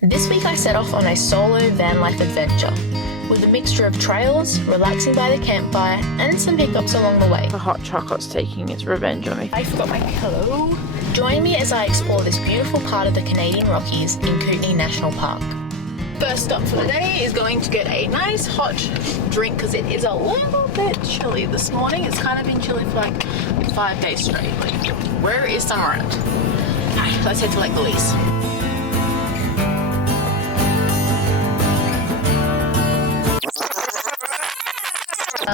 This week I set off on a solo van life adventure with a mixture of trails, relaxing by the campfire, and some hiccups along the way. The hot chocolate's taking its revenge on me. I forgot my pillow. Join me as I explore this beautiful part of the Canadian Rockies in Kootenay National Park. First stop for the day is going to get a nice hot drink because it is a little bit chilly this morning. It's kind of been chilly for like 5 days straight. Like, where is summer at? Alright, let's head to Lake Louise.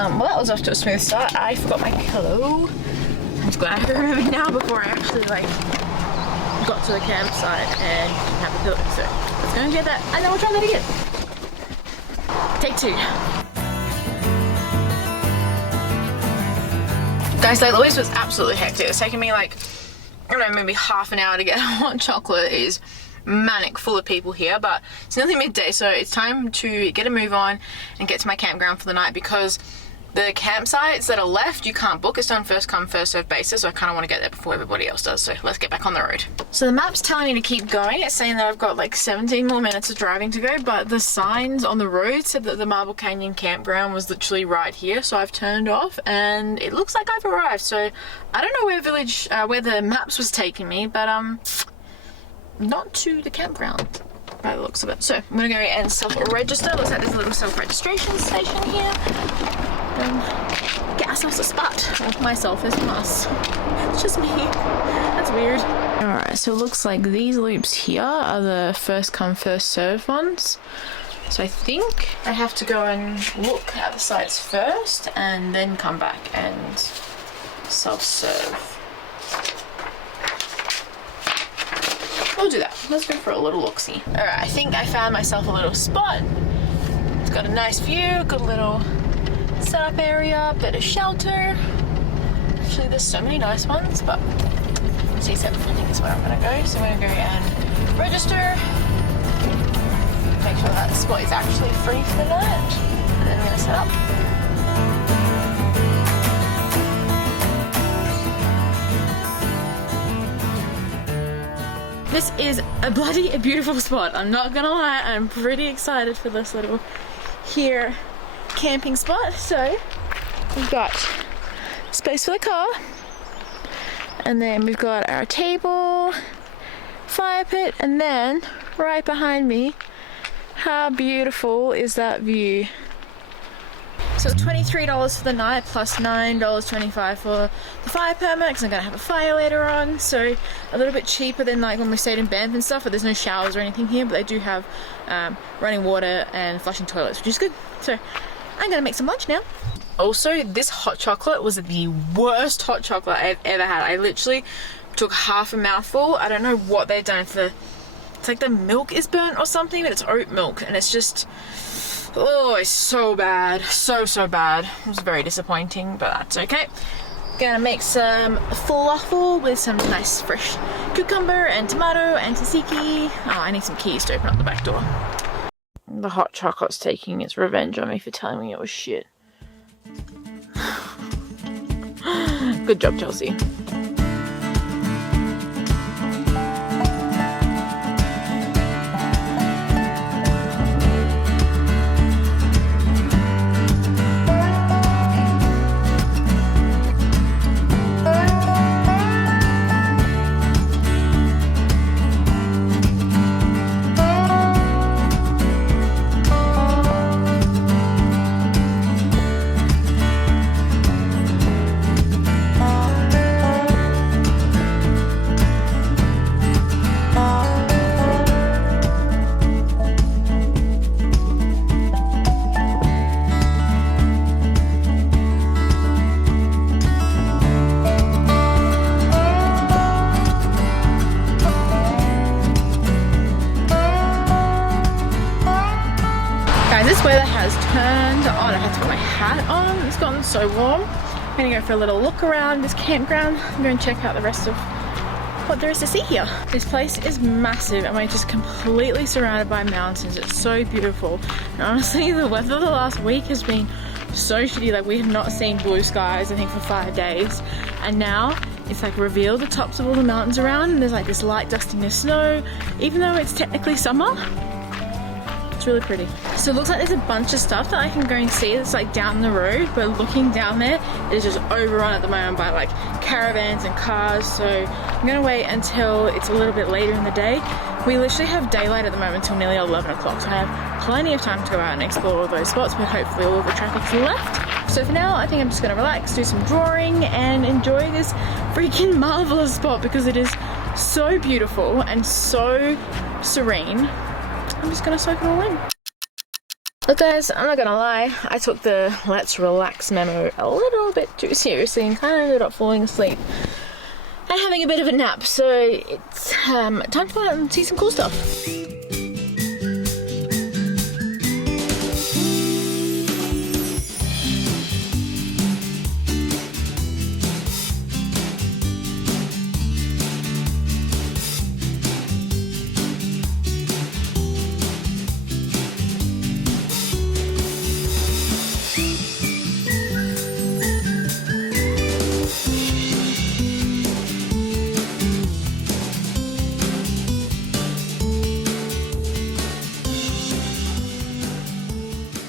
Well, that was off to a smooth start. I forgot my pillow. I'm just glad I remembered now before I actually got to the campsite and didn't have the pillow. So let's go and get that and then we'll try that again. Take 2. Guys, Lake Louise was absolutely hectic. It's taken me like, I don't know, maybe half an hour to get hot chocolate. It is manic, full of people here, but it's nearly midday, so it's time to get a move on and get to my campground for the night because the campsites that are left, you can't book. It's done first come, first served basis, so I kind of want to get there before everybody else does. So let's get back on the road. So the map's telling me to keep going. It's saying that I've got like 17 more minutes of driving to go, but the signs on the road said that the Marble Canyon Campground was literally right here. So I've turned off and it looks like I've arrived. So I don't know where the maps was taking me, but not to the campground by the looks of it. So I'm gonna go and self-register. Looks like there's a little self-registration station here. Get ourselves a spot. Well, myself is us. It's just me. That's weird. Alright, so it looks like these loops here are the first come first serve ones. So I think I have to go and look at the sites first and then come back and self-serve. We'll do that. Let's go for a little look-see. Alright, I think I found myself a little spot. It's got a nice view, good little setup area, bit of shelter. Actually, there's so many nice ones, but C7 I think is where I'm gonna go. So I'm gonna go and register. Make sure that spot is actually free for the night. And then I'm gonna set up. This is a bloody beautiful spot. I'm not gonna lie, I'm pretty excited for this little here camping spot. So we've got space for the car, and then we've got our table, fire pit, and then right behind me, how beautiful is that view? So it's $23 for the night plus $9.25 for the fire permit because I'm going to have a fire later on. So a little bit cheaper than like when we stayed in Banff and stuff, but there's no showers or anything here, but they do have running water and flushing toilets, which is good. So I'm going to make some lunch now. Also, this hot chocolate was the worst hot chocolate I've ever had. I literally took half a mouthful. I don't know what they've done. It's like the milk is burnt or something, but it's oat milk and it's just... oh, it's so bad. So bad. It was very disappointing, but that's okay. Gonna make some falafel with some nice fresh cucumber and tomato and tzatziki. Oh, I need some keys to open up the back door. The hot chocolate's taking its revenge on me for telling me it was shit. Good job, Chelsea. This weather has turned on. I have to put my hat on. It's gotten so warm. I'm gonna go for a little look around this campground. I'm going to check out the rest of what there is to see here. This place is massive and we're just completely surrounded by mountains. It's so beautiful. And honestly, the weather the last week has been so shitty. Like, we have not seen blue skies, I think, for 5 days. And now it's like revealed the tops of all the mountains around, and there's like this light dusting of snow, even though it's technically summer. It's really pretty. So it looks like there's a bunch of stuff that I can go and see that's like down the road, but looking down there, it's just overrun at the moment by like caravans and cars. So I'm gonna wait until it's a little bit later in the day. We literally have daylight at the moment until nearly 11 o'clock, so I have plenty of time to go out and explore all those spots, but hopefully all of the traffic's left. So for now, I think I'm just gonna relax, do some drawing, and enjoy this freaking marvelous spot because it is so beautiful and so serene. I'm just gonna soak it all in. Look guys, I'm not gonna lie, I took the let's relax memo a little bit too seriously and kind of ended up falling asleep and having a bit of a nap, so it's time to go out and see some cool stuff.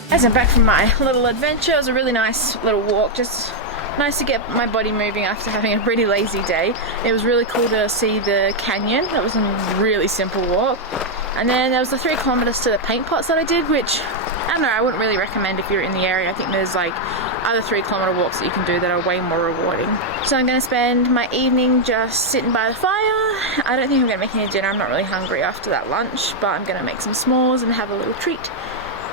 As I'm back from my little adventure, it was a really nice little walk, just nice to get my body moving after having a pretty lazy day. It was really cool to see the canyon. That was a really simple walk. And then there was the 3 kilometers to the paint pots that I did, which I don't know, I wouldn't really recommend if you're in the area. I think there's like other 3 kilometer walks that you can do that are way more rewarding. So I'm gonna spend my evening just sitting by the fire. I don't think I'm gonna make any dinner. I'm not really hungry after that lunch, but I'm gonna make some s'mores and have a little treat.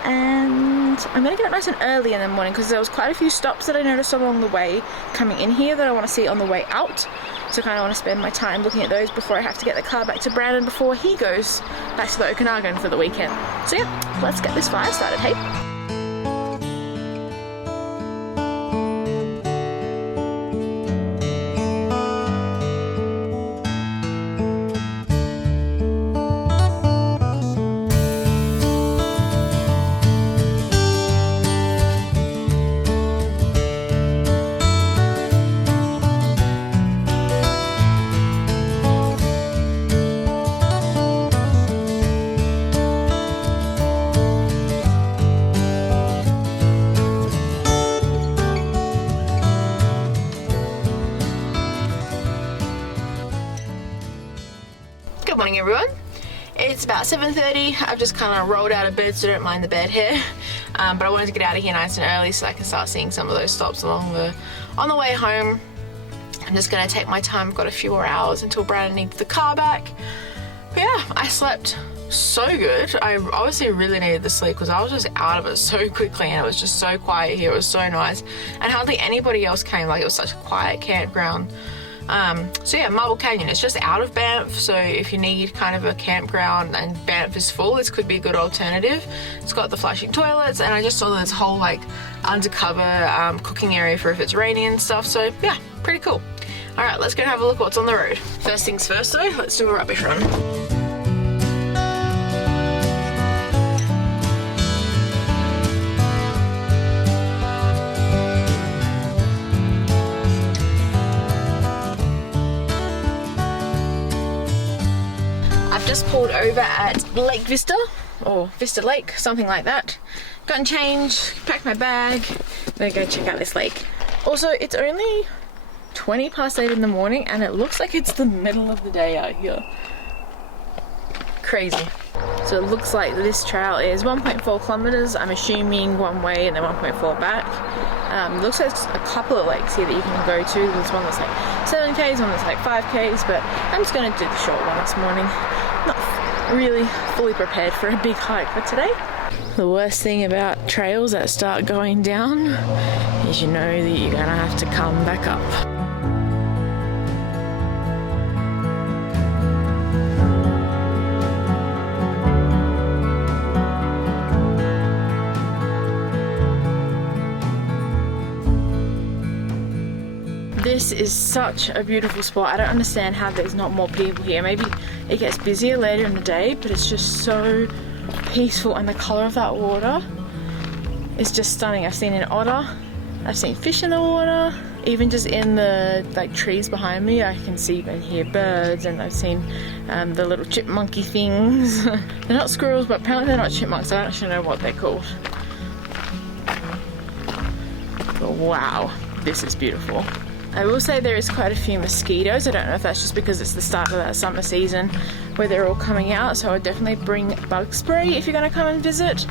And I'm gonna get up nice and early in the morning because there was quite a few stops that I noticed along the way coming in here that I want to see on the way out. So I kind of want to spend my time looking at those before I have to get the car back to Brandon before he goes back to the Okanagan for the weekend. So yeah, let's get this fire started, hey? Good morning everyone. It's about 7:30. I've just kind of rolled out of bed, so don't mind the bed hair. But I wanted to get out of here nice and early so I can start seeing some of those stops on the way home. I'm just gonna take my time. I've got a few more hours until Brandon needs the car back. But yeah, I slept so good. I obviously really needed the sleep because I was just out of it so quickly and it was just so quiet here. It was so nice and hardly anybody else came. Like, it was such a quiet campground. So yeah, Marble Canyon, it's just out of Banff, so if you need kind of a campground and Banff is full, this could be a good alternative. It's got the flushing toilets, and I just saw this whole like undercover cooking area for if it's raining and stuff, so yeah, pretty cool. Alright, let's go have a look what's on the road. First things first though, let's do a rubbish run. Just pulled over at Lake Vista, or Vista Lake, something like that. Gotten changed, packed my bag, I'm gonna go check out this lake. Also, it's only 20 past 8 in the morning and it looks like it's the middle of the day out here. Crazy. So it looks like this trail is 1.4 kilometers, I'm assuming one way and then 1.4 back. Looks like there's a couple of lakes here that you can go to. There's one that's like 7Ks, one that's like 5Ks, but I'm just gonna do the short one this morning. Not really fully prepared for a big hike for today. The worst thing about trails that start going down is you know that you're gonna have to come back up. This is such a beautiful spot. I don't understand how there's not more people here. Maybe it gets busier later in the day, but it's just so peaceful, and the color of that water is just stunning. I've seen an otter, I've seen fish in the water. even just in the like trees behind me, I can see and hear birds, and I've seen the little chipmunky things. They're not squirrels, but apparently they're not chipmunks. I don't actually know what they're called. But wow, this is beautiful. I will say there is quite a few mosquitoes. I don't know if that's just because it's the start of that summer season where they're all coming out, so I would definitely bring bug spray if you're going to come and visit.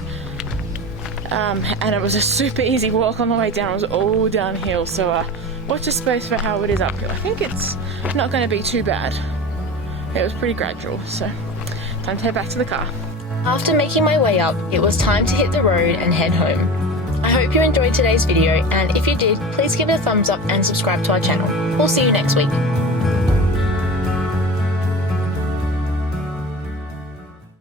And it was a super easy walk on the way down. It was all downhill, so watch the space for how it is uphill. I think it's not going to be too bad. It was pretty gradual, so time to head back to the car. After making my way up, it was time to hit the road and head home. I hope you enjoyed today's video, and if you did, please give it a thumbs up and subscribe to our channel. We'll see you next week.